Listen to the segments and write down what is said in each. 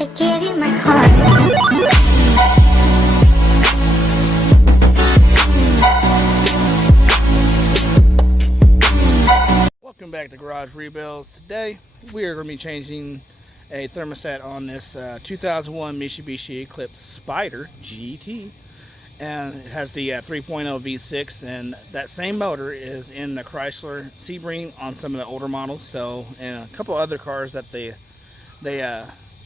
I gave you my heart. Welcome back to Garage Rebuilds. Today we are going to be changing a thermostat on this 2001 Mitsubishi Eclipse Spider GT, and it has the 3.0 V6, and that same motor is in the Chrysler Sebring on some of the older models, so, and a couple other cars that they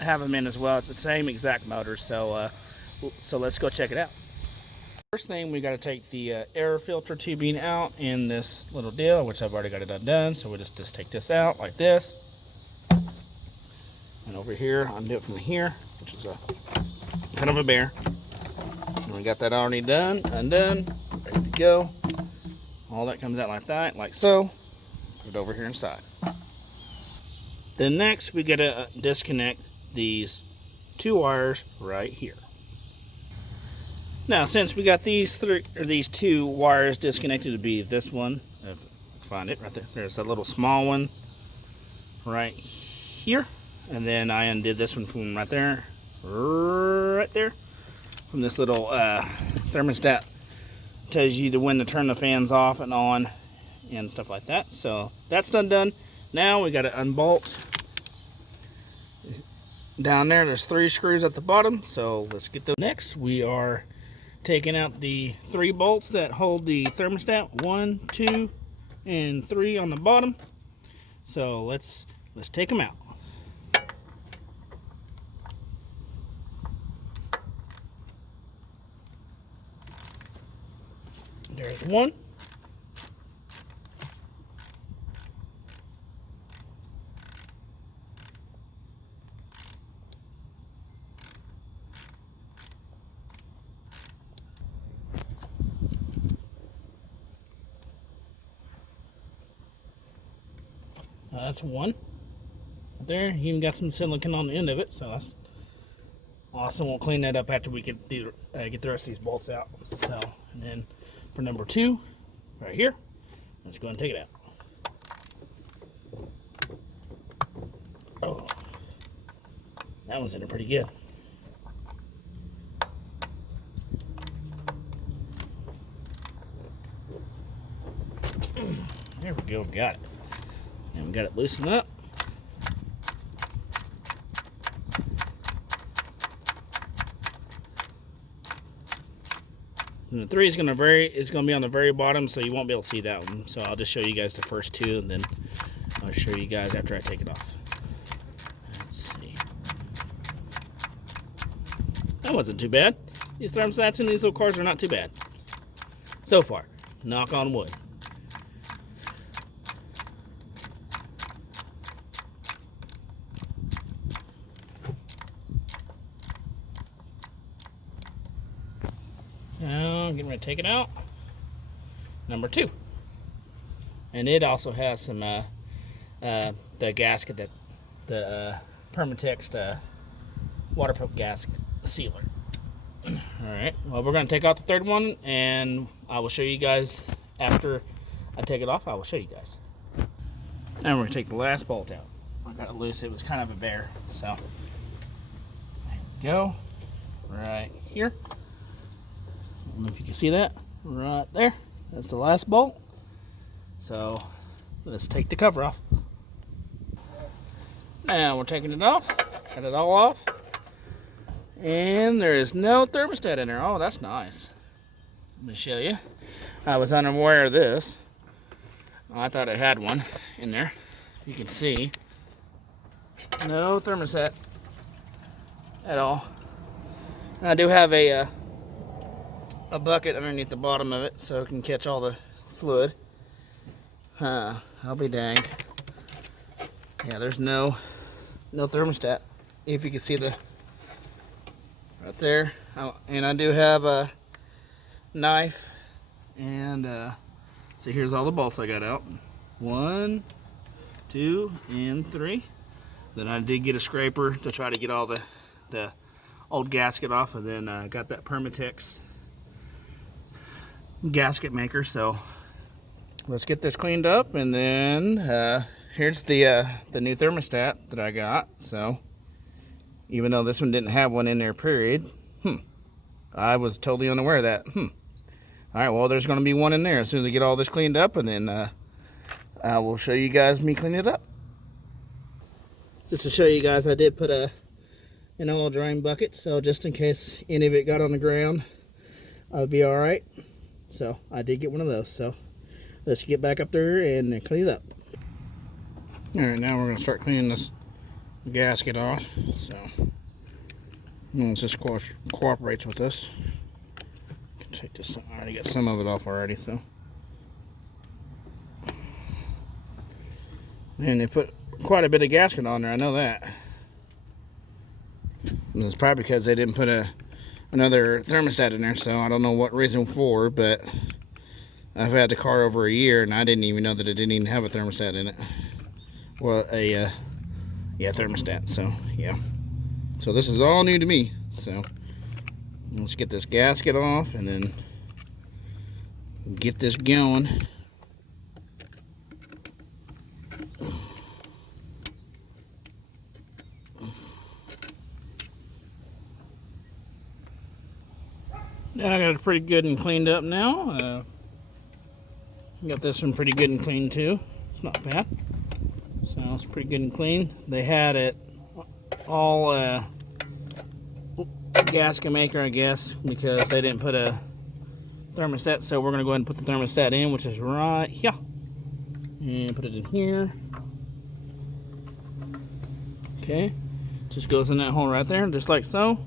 have them in as well. It's the same exact motor, so let's go check it out. First thing, we got to take the air filter tubing out in this little deal, which I've already got it undone. So we'll just take this out like this, and over here undo it from here, which is a kind of a bear. And we got that already undone, ready to go. All that comes out like that, like so. Put it over here inside. Then next, we got to disconnect these two wires right here. Now, since we got these two wires disconnected, to be this one, if I find it right there. There's a little small one right here, and then I undid this one from right there, from this little thermostat. Tells you when to turn the fans off and on and stuff like that. So that's done. Now we got to unbolt. Down there's 3 screws at the bottom, so let's get those. Next, we are taking out the 3 bolts that hold the thermostat, 1, 2, and 3 on the bottom. So let's take them out. There's one. That's one right there. You even got some silicone on the end of it, so that's awesome. We'll clean that up after we get the rest of these bolts out. So, and then for number 2, right here, let's go ahead and take it out. Oh, that one's in it pretty good. There we go, got it. And we got it loosened up. And the 3 is going to be on the very bottom, so you won't be able to see that one. So I'll just show you guys the first 2, and then I'll show you guys after I take it off. Let's see. That wasn't too bad. These thermostats in these little cars are not too bad so far. Knock on wood. Now, getting ready to take it out. Number 2. And it also has some, the gasket, that the Permatex waterproof gasket sealer. Alright, well, we're going to take out the 3rd one, and I will show you guys after I take it off. I will show you guys. Now we're going to take the last bolt out. I got it loose. It was kind of a bear. So, there we go. Right here. I don't know if you can see that right there. That's the last bolt. So let's take the cover off. Now we're taking it off. Got it all off. And there is no thermostat in there. Oh, that's nice. Let me show you. I was unaware of this. I thought it had one in there. You can see no thermostat at all. And I do have a bucket underneath the bottom of it so it can catch all the fluid. I'll be danged. Yeah, there's no thermostat. If you can see the right there. And I do have a knife, and so here's all the bolts I got out. 1, 2, and 3. Then I did get a scraper to try to get all the old gasket off, and then I got that Permatex gasket maker. So let's get this cleaned up, and then here's the new thermostat that I got. So even though this one didn't have one in there, period. I was totally unaware of that. Alright, well, there's going to be one in there as soon as I get all this cleaned up, and then I will show you guys me cleaning it up. Just to show you guys, I did put an oil drain bucket, so just in case any of it got on the ground, I would be alright. So I did get one of those, so let's get back up there and clean it up. Alright, now we're going to start cleaning this gasket off. So once this cooperates with us, take this. I already got some of it off already, so. And they put quite a bit of gasket on there, I know that. And it's probably because they didn't put another thermostat in there, so I don't know what reason for, but I've had the car over a year and I didn't even know that it didn't even have a thermostat in it. Well, yeah, thermostat, so yeah. So this is all new to me, so let's get this gasket off and then get this going. Now I got it pretty good and cleaned up now. Got this one pretty good and clean too. It's not bad. So it's pretty good and clean. They had it all gasket maker, I guess, because they didn't put a thermostat. So we're gonna go ahead and put the thermostat in, which is right here, and put it in here. Okay, just goes in that hole right there, just like so.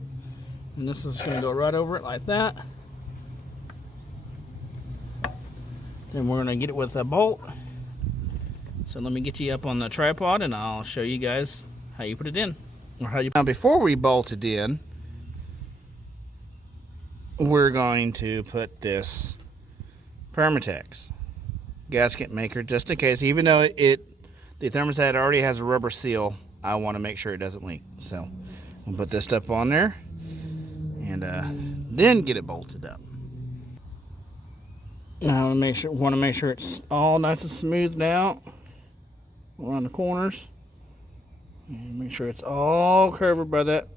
And this is gonna go right over it like that. Then we're gonna get it with a bolt. So let me get you up on the tripod and I'll show you guys how you put it in. Or how you. Now before we bolt it in, we're going to put this Permatex gasket maker, just in case, even though the thermostat already has a rubber seal, I want to make sure it doesn't leak. So we'll put this stuff on there and then get it bolted up. Now want to make sure it's all nice and smoothed out around the corners, and make sure it's all covered by that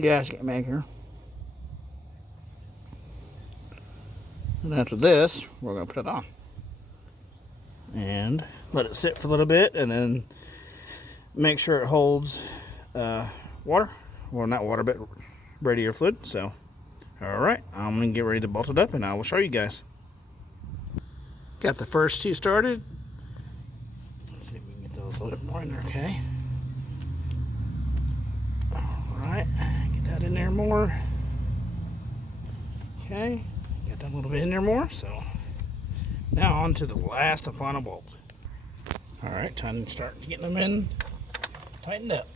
gasket maker. And after this, we're going to put it on and let it sit for a little bit, and then make sure it holds water. Well, not water, but radiator fluid. So, alright, I'm going to get ready to bolt it up and I will show you guys. Got the first two started. Let's see if we can get those a little bit more in there, okay. Alright, get that in there more. Okay, got that a little bit in there more. So, now on to the last and final bolt. Alright, time to start getting them in, tightened up.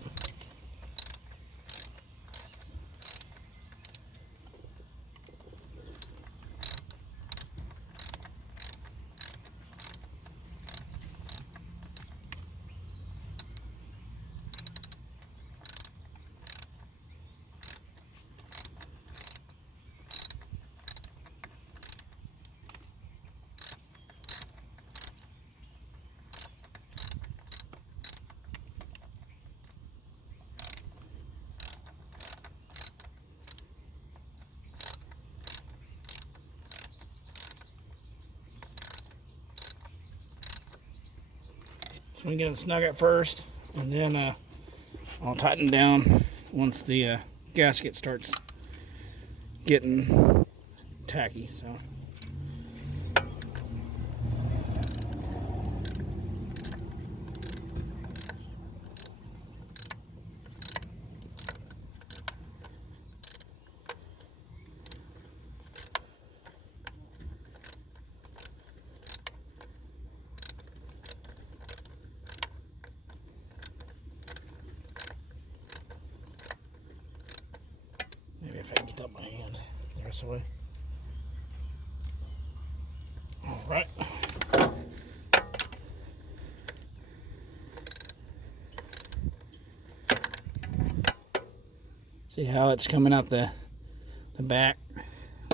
So we get it snug at first, and then I'll tighten down once the gasket starts getting tacky. So. Maybe if I can get up my hand the rest of the way. All right. See how it's coming out the back,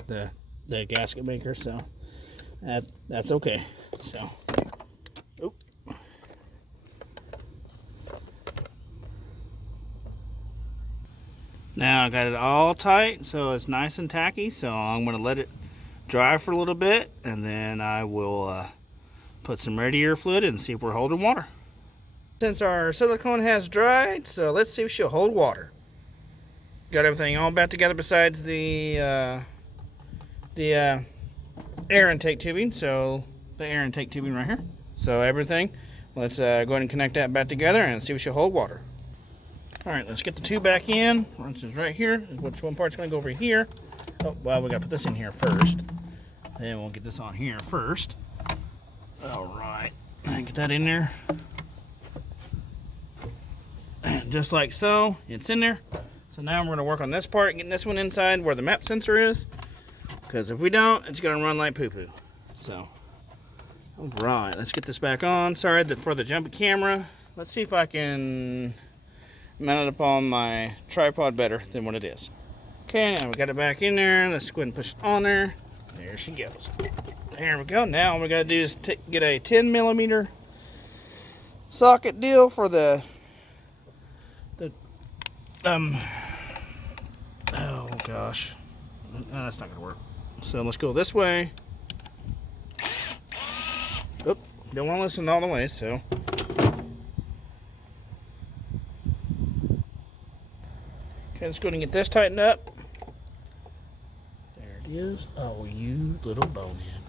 the gasket maker. So that's okay. So. Oop. Now I got it all tight, so it's nice and tacky. So I'm going to let it dry for a little bit, and then I will put some radiator fluid in and see if we're holding water. Since our silicone has dried, so let's see if she'll hold water. Got everything all back together besides the air intake tubing. So the air intake tubing right here. So everything. Let's go ahead and connect that back together and see if she'll hold water. All right, let's get the tube back in. This is right here. Which one part's going to go over here? Oh, well, we got to put this in here first. Then we'll get this on here first. All right, get that in there. Just like so, it's in there. So now we're going to work on this part, getting this one inside where the map sensor is. Because if we don't, it's going to run like poo-poo. So, all right, let's get this back on. Sorry for the jumpy camera. Let's see if I can mount it up on my tripod better than what it is. Okay, now we got it back in there. Let's go ahead and push it on there. There she goes. There we go. Now all we got to do is get a 10mm socket deal for the oh gosh, that's not gonna work. So let's go this way. Oop, don't want to listen all the way, so okay, let's go ahead and get this tightened up. There it is. Oh, you little bonehead.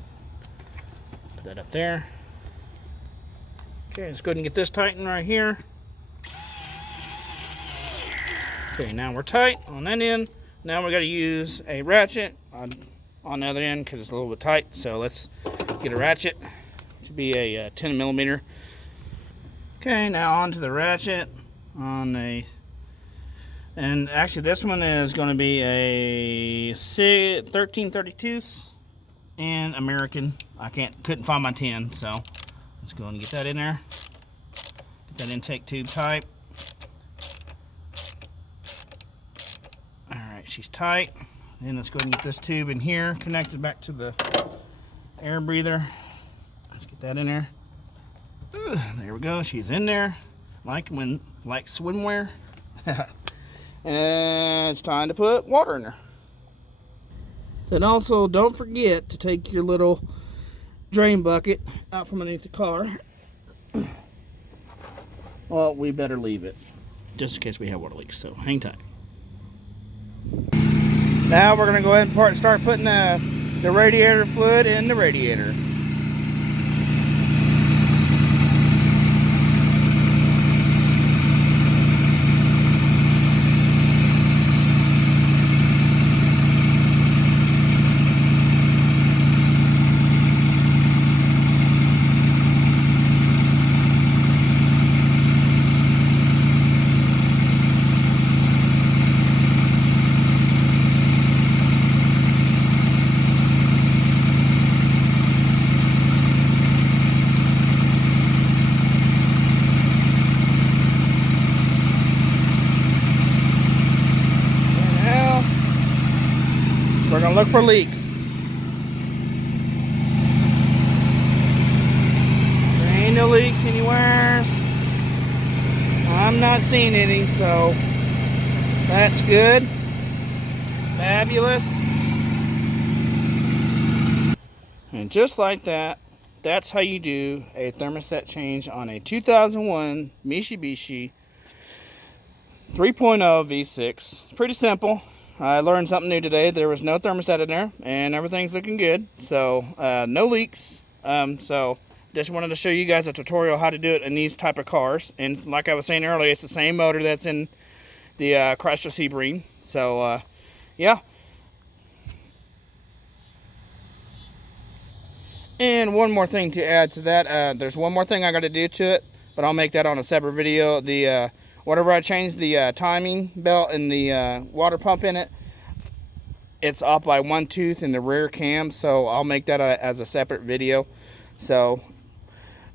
Put that up there. Okay, let's go ahead and get this tightened right here. Okay, now we're tight on that end. Now we got to use a ratchet on the other end because it's a little bit tight. So let's get a ratchet to be a 10mm. Okay, now onto the ratchet on a, and actually this one is going to be a 13/32 and American. I couldn't find my 10, so let's go and get that in there. Get that intake tube tight. She's tight. Then let's go ahead and get this tube in here connected back to the air breather. Let's get that in there. There we go. She's in there, like swimwear. And it's time to put water in there. Then also don't forget to take your little drain bucket out from underneath the car. Well, we better leave it just in case we have water leaks. So hang tight. Now we're going to go ahead and start putting the radiator fluid in the radiator. We're going to look for leaks. There ain't no leaks anywhere. I'm not seeing any, so that's good. Fabulous. And just like that, that's how you do a thermostat change on a 2001 Mitsubishi 3.0 V6. It's pretty simple. I learned something new today. There was no thermostat in there, and everything's looking good. So, no leaks. So, just wanted to show you guys a tutorial how to do it in these type of cars. And like I was saying earlier, it's the same motor that's in the Chrysler Sebring. So, yeah. And one more thing to add to that. There's one more thing I got to do to it, but I'll make that on a separate video. Whatever I changed the timing belt and the water pump in it, it's off by one tooth in the rear cam, so I'll make that as a separate video. So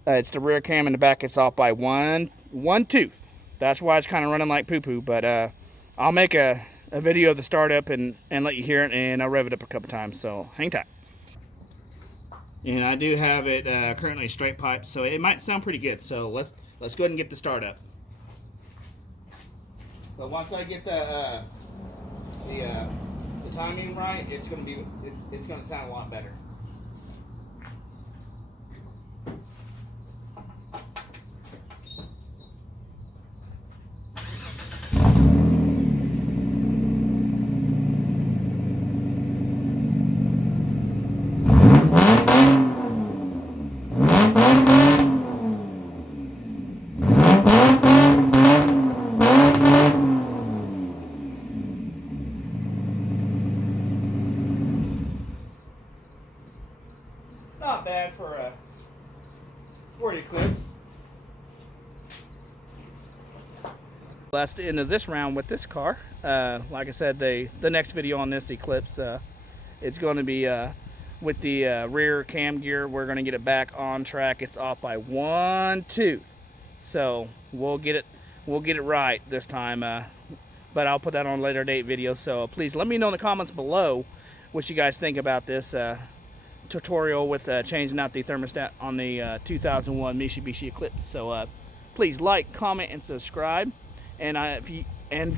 it's the rear cam in the back, it's off by one tooth. That's why it's kind of running like poo-poo, but I'll make a video of the startup and let you hear it, and I'll rev it up a couple times, so hang tight. And I do have it currently straight piped, so it might sound pretty good. So let's go ahead and get the start up. But once I get the the timing right, it's gonna sound a lot better. Not bad for an Eclipse. Last end of this round with this car. Like I said, the next video on this Eclipse, it's going to be with the rear cam gear. We're going to get it back on track. It's off by 1 tooth, so we'll get it right this time. But I'll put that on a later date video. So please let me know in the comments below what you guys think about this tutorial with changing out the thermostat on the 2001 Mitsubishi Eclipse. So please like, comment, and subscribe. And if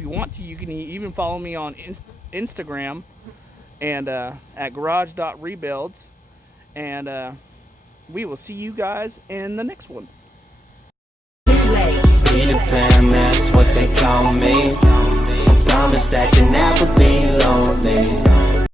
you want to, you can even follow me on Instagram and at garage.rebuilds. And we will see you guys in the next one. Peter Pan, that's what they call me. Promise that you never be lonely.